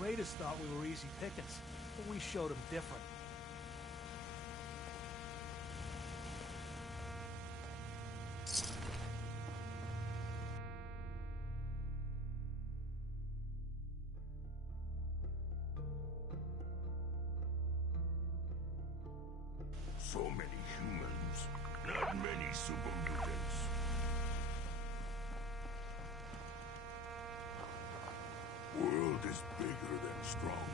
Raiders thought we were easy pickings, but we showed them different. So many humans, not many super mutants. strong.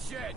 shed.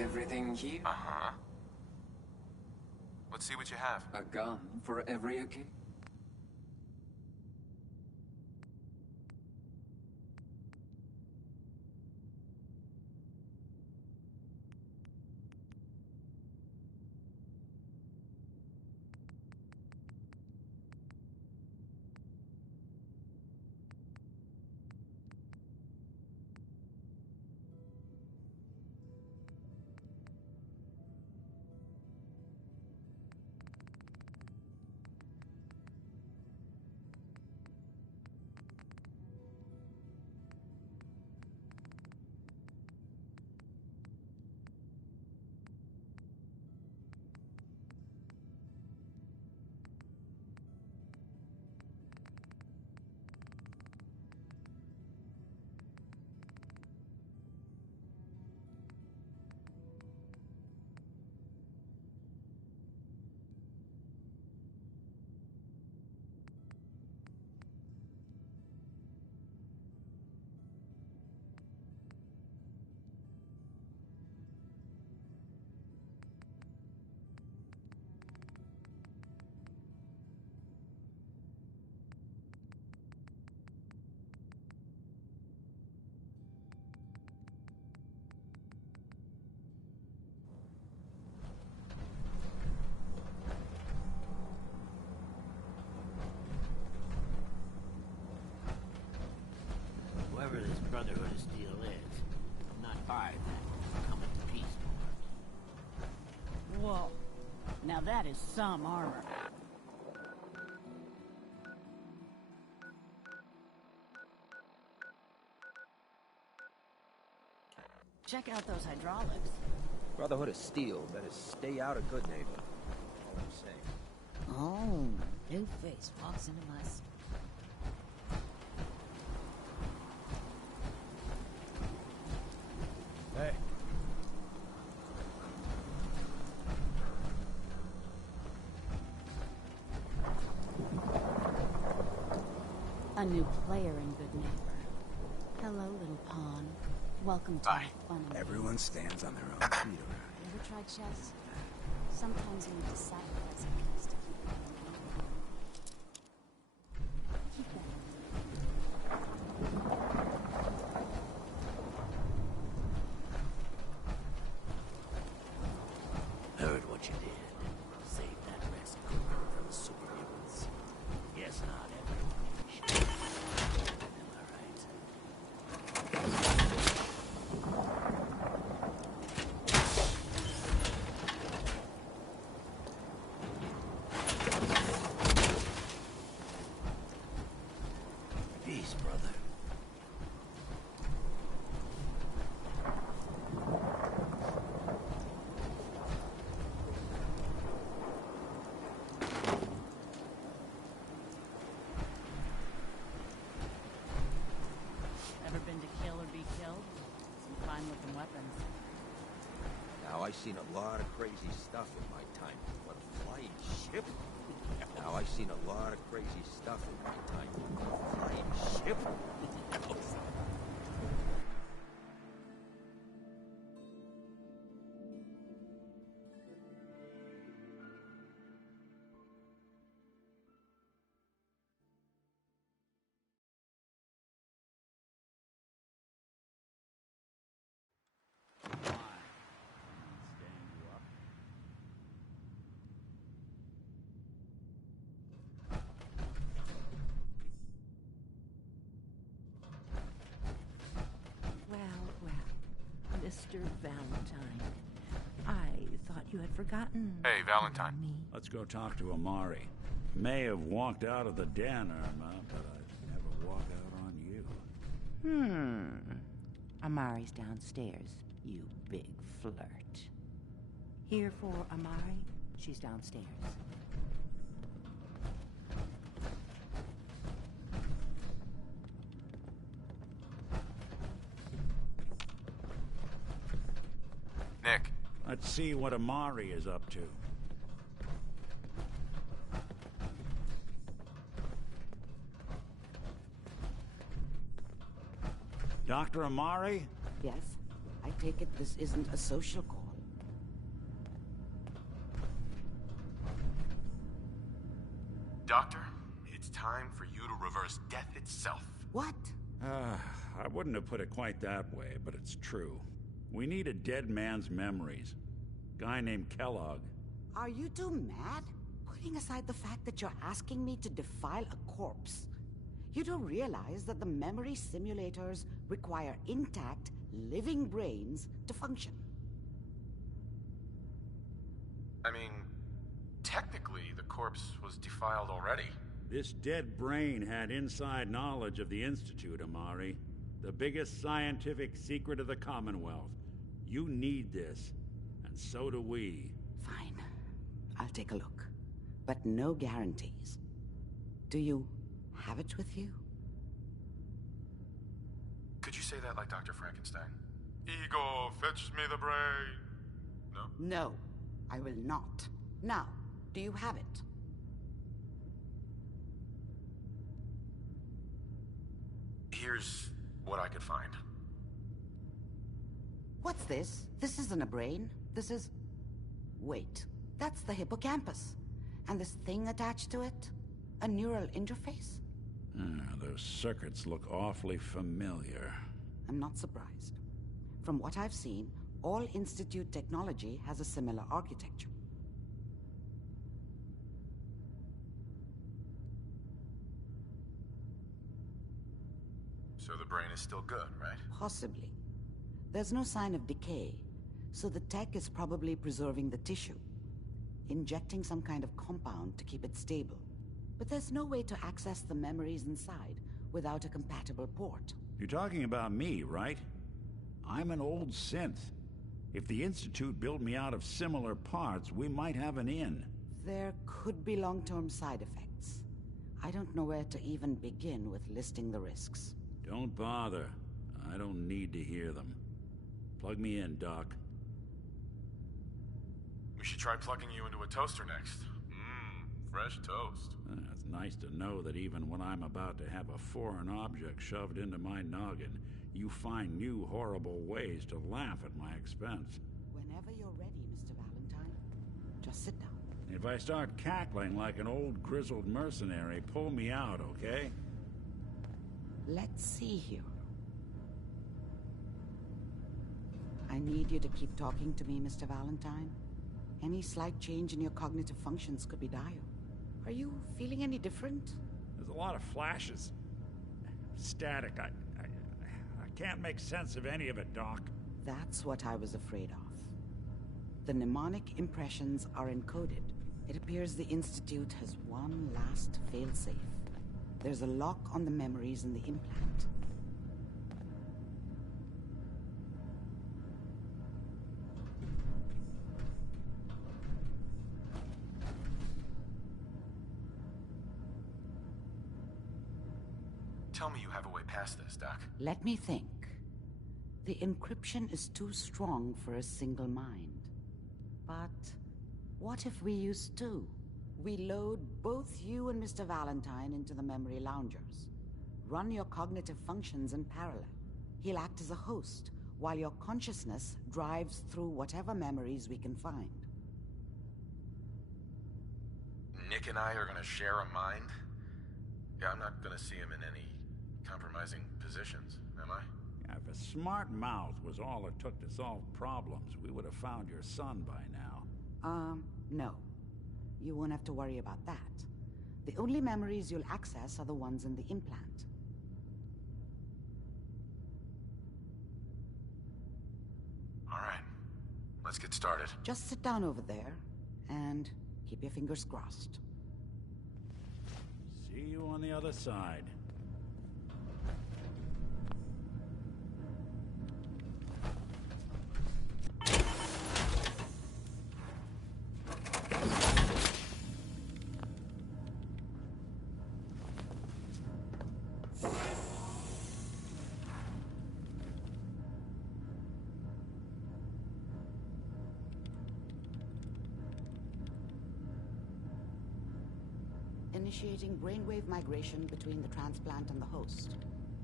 Everything here? Uh-huh. Let's see what you have. A gun for every occasion. Brotherhood of Steel is. Not by that coming to peace. Whoa. Now that is some armor. Check out those hydraulics. Brotherhood of Steel better stay out of good neighbor. All I'm saying. Oh, new face walks into my store. Hey. A new player in Good Neighbor. Hello, little pawn. Welcome to my fun. Everyone stands on their own feet around You ever tried chess? Sometimes you need to sacrifice a piece to keep it. Heard what you did. Save that rescue from the supermutants. Yes, not everyone. Am I right? Peace, brother. Ever been to kill or be killed? Some fine-looking weapons. Now, I've seen a lot of crazy stuff in my time, but a flying ship? Now, I've seen a lot of crazy stuff in my time, but a flying ship? Mr. Valentine. I thought you had forgotten. Hey, Valentine. Me. Let's go talk to Amari. May have walked out of the den, Irma, but I'd never walk out on you. Amari's downstairs, you big flirt. Here for Amari? She's downstairs. Nick. Let's see what Amari is up to. Dr. Amari? Yes? I take it this isn't a social call. Doctor, it's time for you to reverse death itself. What? I wouldn't have put it quite that way, but it's true. We need a dead man's memories. Guy named Kellogg. Are you two mad? Putting aside the fact that you're asking me to defile a corpse, you do realize that the memory simulators require intact, living brains to function. I mean, technically, the corpse was defiled already. This dead brain had inside knowledge of the Institute, Amari. The biggest scientific secret of the Commonwealth. You need this, and so do we. Fine. I'll take a look. But no guarantees. Do you have it with you? Could you say that like Dr. Frankenstein? Ego, fetch me the brain. No? No, I will not. Now, do you have it? Here's what I could find. What's this? This isn't a brain. This is... Wait, that's the hippocampus. And this thing attached to it? A neural interface? Those circuits look awfully familiar. I'm not surprised. From what I've seen, all Institute technology has a similar architecture. So the brain is is still good, right? Possibly. There's no sign of decay, so the tech is probably preserving the tissue, injecting some kind of compound to keep it stable. But there's no way to access the memories inside without a compatible port. You're talking about me, right? I'm an old synth. If the Institute built me out of similar parts, we might have an in. There could be long-term side effects. I don't know where to even begin with listing the risks. Don't bother. I don't need to hear them. Plug me in, Doc. We should try plugging you into a toaster next. Fresh toast. It's nice to know that even when I'm about to have a foreign object shoved into my noggin, you find new horrible ways to laugh at my expense. Whenever you're ready, Mr. Valentine, just sit down. If I start cackling like an old grizzled mercenary, pull me out, okay? Let's see here. I need you to keep talking to me, Mr. Valentine. Any slight change in your cognitive functions could be dire. Are you feeling any different? There's a lot of flashes. Static. I can't make sense of any of it, Doc. That's what I was afraid of. The mnemonic impressions are encoded. It appears the Institute has one last failsafe. There's a lock on the memories in the implant. Tell me you have a way past this, Doc. Let me think. The encryption is too strong for a single mind. But what if we use two? We load both you and Mr. Valentine into the memory loungers. Run your cognitive functions in parallel. He'll act as a host, while your consciousness drives through whatever memories we can find. Nick and I are gonna share a mind? Yeah, I'm not gonna see him in any compromising positions, am I? If a smart mouth was all it took to solve problems, we would have found your son by now. No. You won't have to worry about that. The only memories you'll access are the ones in the implant. All right, let's get started. Just sit down over there, and keep your fingers crossed. See you on the other side. Initiating brainwave migration between the transplant and the host.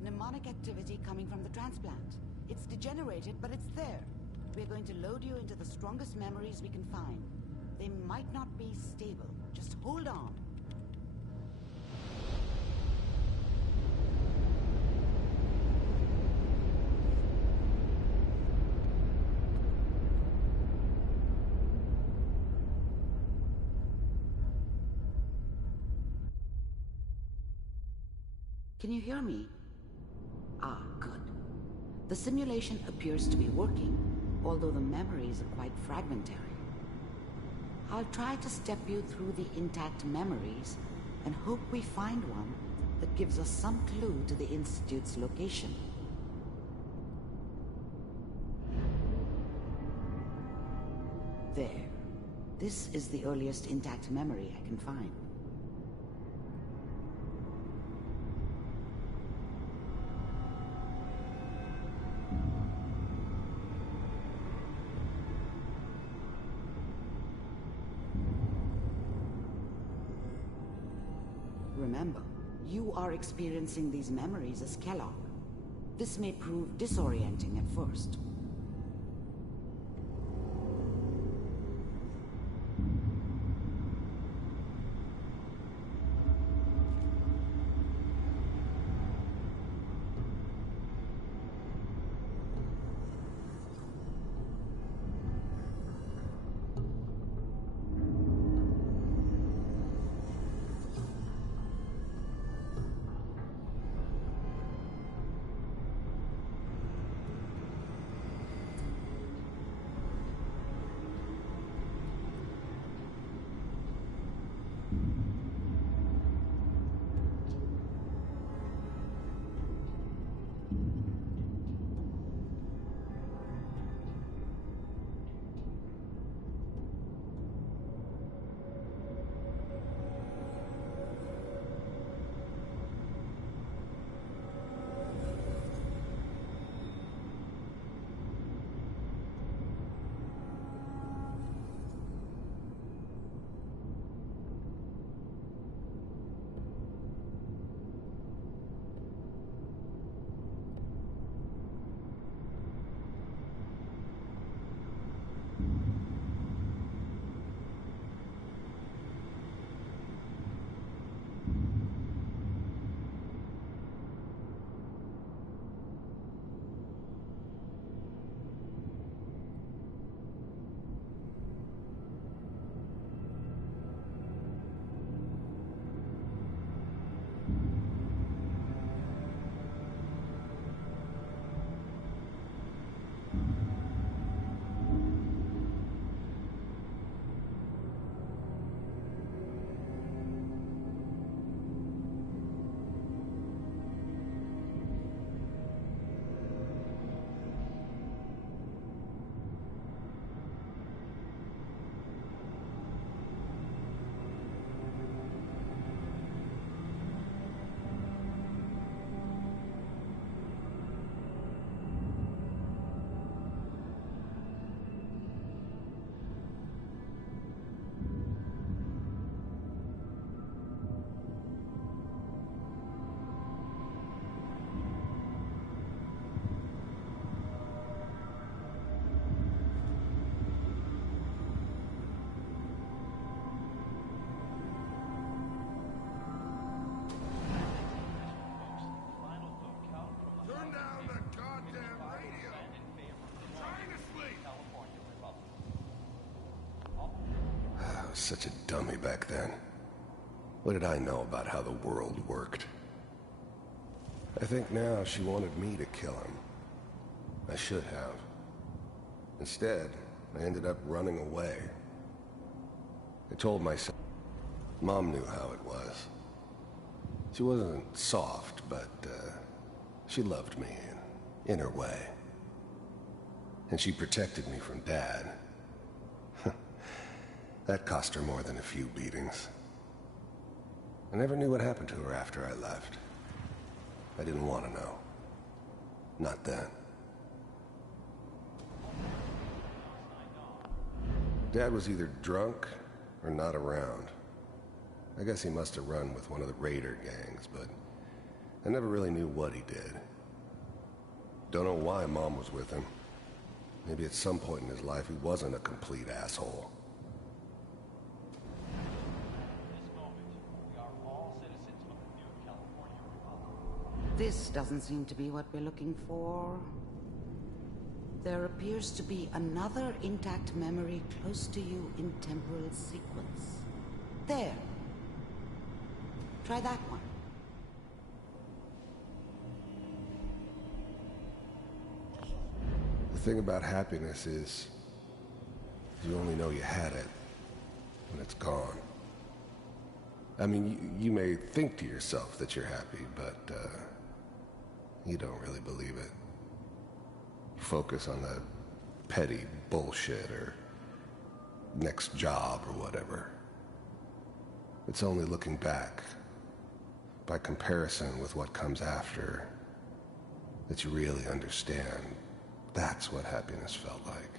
Mnemonic activity coming from the transplant. It's degenerated, but it's there. We're going to load you into the strongest memories we can find. They might not be stable. Just hold on. Can you hear me? Ah, good. The simulation appears to be working, although the memories are quite fragmentary. I'll try to step you through the intact memories and hope we find one that gives us some clue to the Institute's location. There. This is the earliest intact memory I can find. Remember, you are experiencing these memories as Kellogg. This may prove disorienting at first. was such a dummy back then. What did I know about how the world worked? I think now she wanted me to kill him. I should have. Instead, I ended up running away. I told myself Mom knew how it was. She wasn't soft, but she loved me in her way. And she protected me from Dad. That cost her more than a few beatings. I never knew what happened to her after I left. I didn't want to know. Not then. Dad was either drunk or not around. I guess he must have run with one of the raider gangs, but I never really knew what he did. Don't know why Mom was with him. Maybe at some point in his life he wasn't a complete asshole. This doesn't seem to be what we're looking for. There appears to be another intact memory close to you in temporal sequence. There. Try that one. The thing about happiness is you only know you had it when it's gone. I mean, you may think to yourself that you're happy, but you don't really believe it. You focus on that petty bullshit or next job or whatever. It's only looking back, by comparison with what comes after, that you really understand that's what happiness felt like.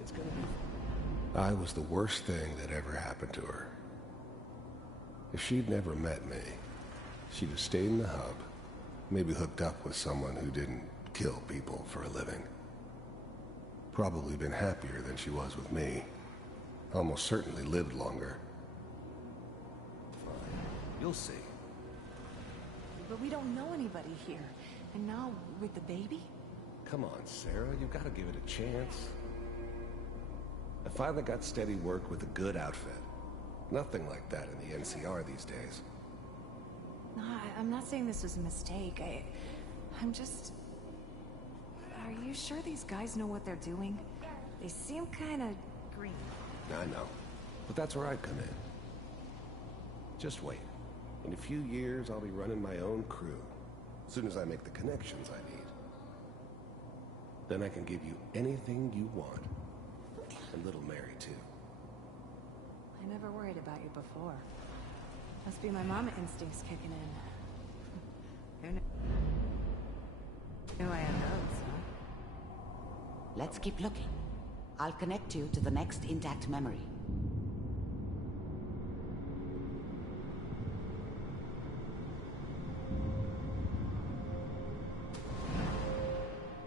It's gonna be... I was the worst thing that ever happened to her. If she'd never met me, she'd have stayed in the hub, maybe hooked up with someone who didn't kill people for a living. Probably been happier than she was with me. Almost certainly lived longer. Fine. You'll see. But we don't know anybody here. And now, with the baby? Come on, Sarah, you've got to give it a chance. I finally got steady work with a good outfit. Nothing like that in the NCR these days. No, I'm not saying this was a mistake. I'm just... Are you sure these guys know what they're doing? They seem kind of green. I know, but that's where I come in. Just wait. In a few years, I'll be running my own crew. As soon as I make the connections I need. Then I can give you anything you want. And little Mary, too. I never worried about you before. Must be my mama instincts kicking in. Who knew I had those, huh? Let's keep looking. I'll connect you to the next intact memory.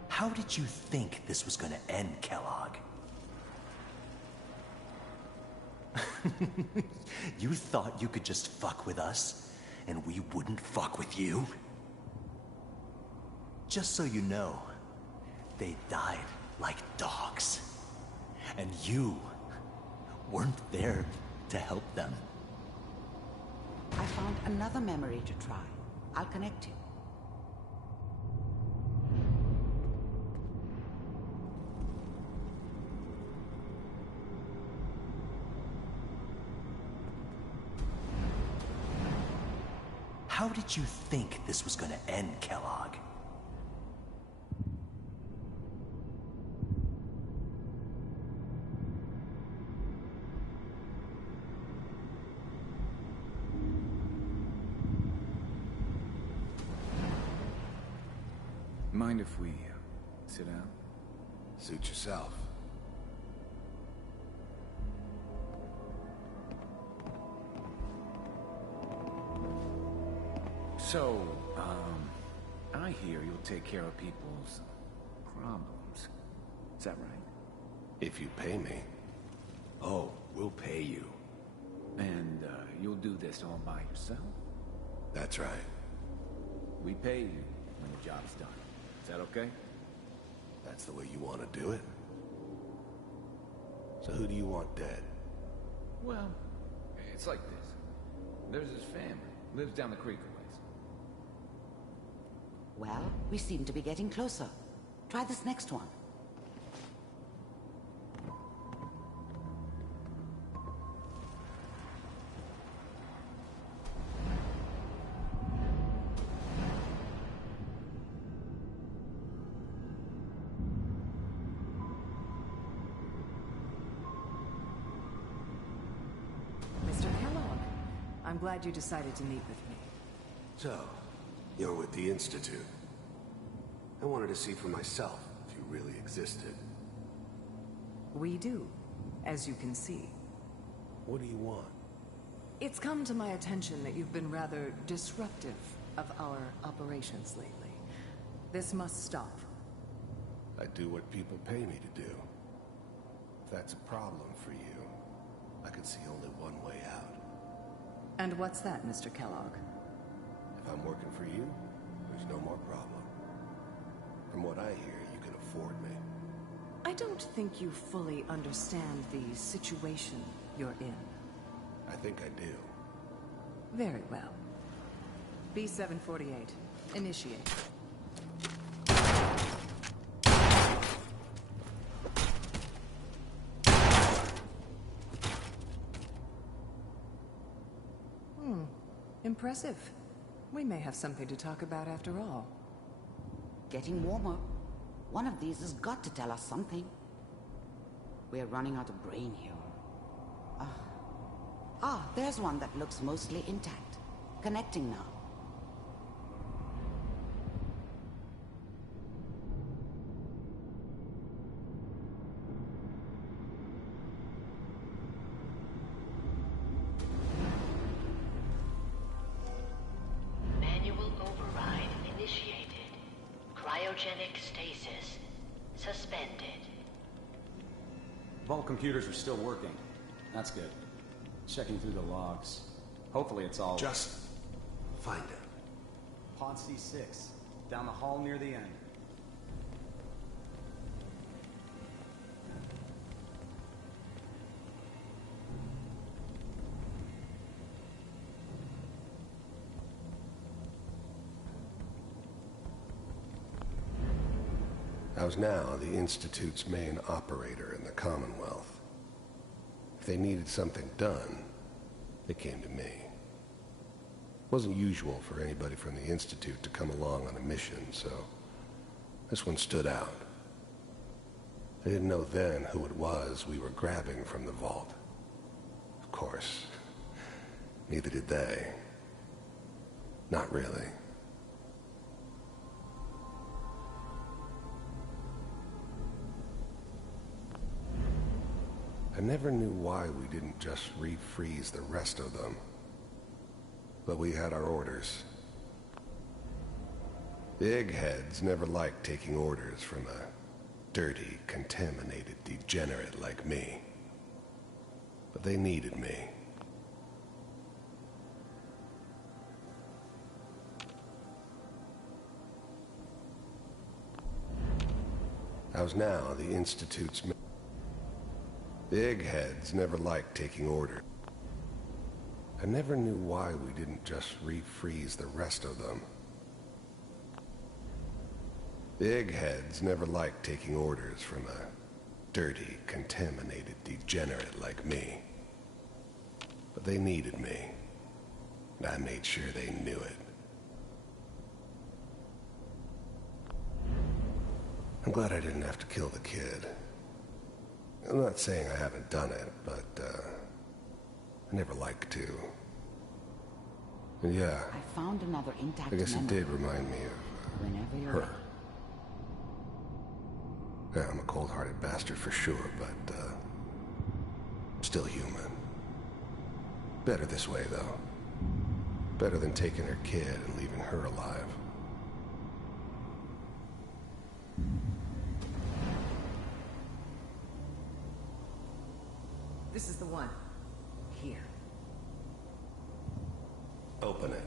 How did you think this was gonna end, Kellogg? You thought you could just fuck with us, and we wouldn't fuck with you? Just so you know, they died like dogs. And you weren't there to help them. I found another memory to try. I'll connect you. How did you think this was gonna end, Kellogg? Mind if we sit down? Suit yourself. So, I hear you'll take care of people's problems. Is that right? If you pay me. Oh, we'll pay you. And, you'll do this all by yourself? That's right. We pay you when the job's done. Is that okay? That's the way you want to do it. So who do you want dead? Well, it's like this. There's his family. Lives down the creek a ways. Well, we seem to be getting closer. Try this next one. Mr. Kellogg, I'm glad you decided to meet with me. So, you're with the Institute. I wanted to see for myself if you really existed. We do, as you can see. What do you want? It's come to my attention that you've been rather disruptive of our operations lately. This must stop. I do what people pay me to do. If that's a problem for you, I can see only one way out. And what's that, Mr. Kellogg? If I'm working for you, there's no more problem. From what I hear, you can afford me. I don't think you fully understand the situation you're in. I think I do. Very well. B-748, initiate. Impressive. We may have something to talk about after all. Getting warmer. One of these has got to tell us something. We're running out of brain here. There's one that looks mostly intact. Connecting now. Manual override initiated. Cryogenic stasis suspended. Vault computers are still working. That's good. Checking through the logs. Hopefully it's all... Just find it. Pod C6. Down the hall near the end. I was now the Institute's main operator in the Commonwealth. If they needed something done, they came to me. It wasn't usual for anybody from the Institute to come along on a mission, so this one stood out. I didn't know then who it was we were grabbing from the vault. Of course, neither did they. Not really. I never knew why we didn't just refreeze the rest of them. But we had our orders. The eggheads never liked taking orders from a dirty, contaminated degenerate like me. But they needed me. I was now the Institute's... The eggheads never liked taking orders. I never knew why we didn't just refreeze the rest of them. The eggheads never liked taking orders from a dirty, contaminated degenerate like me. But they needed me, and I made sure they knew it. I'm glad I didn't have to kill the kid. I'm not saying I haven't done it, but, I never liked to. And yeah, I found another intact I guess it memory. did remind me of Whenever you're her. ready. Yeah, I'm a cold-hearted bastard for sure, but, I'm still human. Better this way, though. Better than taking her kid and leaving her alive. This is the one. Here. Open it.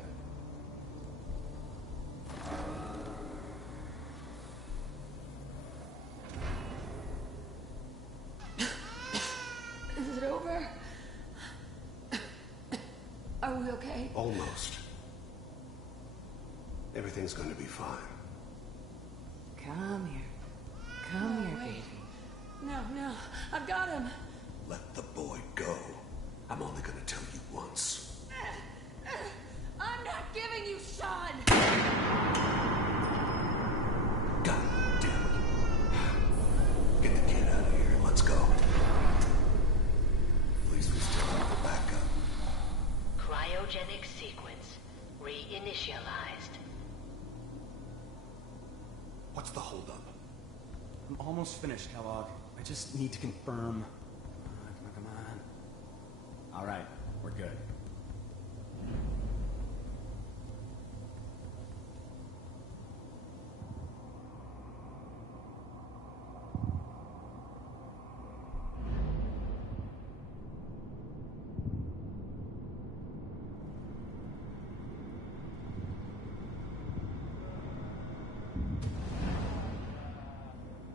Is it over? okay? Almost. Everything's gonna be fine. Come here. Come here, baby. No, no. I've got him. Let the boy go. I'm only gonna tell you once. I'm not giving you Sean! God damn it. Get the kid out of here. Let's go. At least we still have the backup. Cryogenic sequence reinitialized. What's the holdup? I'm almost finished, Kellogg. I just need to confirm. Come on. All right, we're good.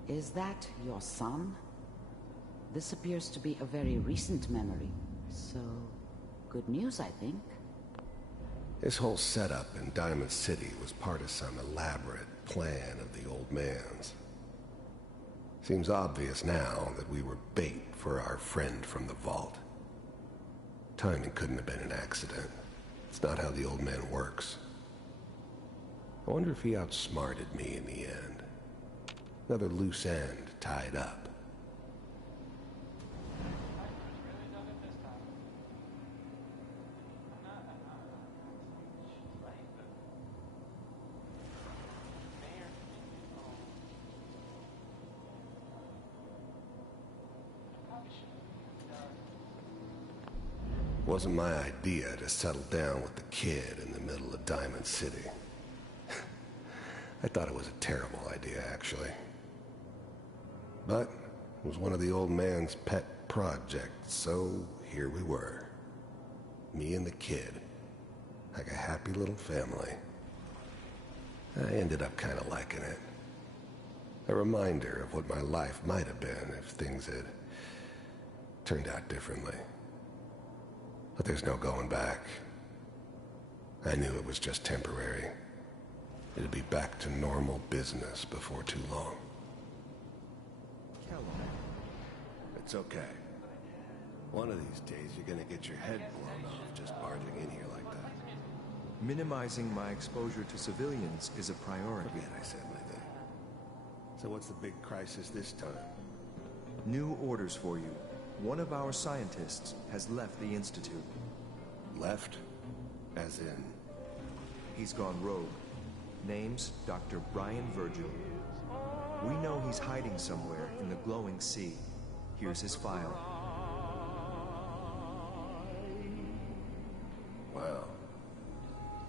Is that your son? This appears to be a very recent memory. So, good news, I think. This whole setup in Diamond City was part of some elaborate plan of the old man's. Seems obvious now that we were bait for our friend from the vault. Timing couldn't have been an accident. It's not how the old man works. I wonder if he outsmarted me in the end. Another loose end tied up. Wasn't my idea to settle down with the kid in the middle of Diamond City. I thought it was a terrible idea, actually. But it was one of the old man's pet projects, so here we were. Me and the kid. Like a happy little family. I ended up kind of liking it. A reminder of what my life might have been if things had turned out differently. But there's no going back. I knew it was just temporary. It'd be back to normal business before too long. It's okay. One of these days you're gonna get your head blown off just barging in here like that. Minimizing my exposure to civilians is a priority. Forget I said my thing. So what's the big crisis this time? New orders for you. One of our scientists has left the Institute. Left? As in? He's gone rogue. Name's Dr. Brian Virgil. We know he's hiding somewhere in the glowing sea. Here's his file. Wow.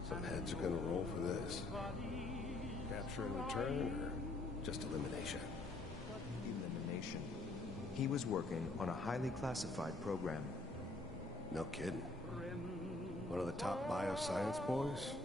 Some heads are gonna roll for this. Capture and return, or just elimination? Elimination. He was working on a highly classified program. No kidding. One of the top bioscience boys?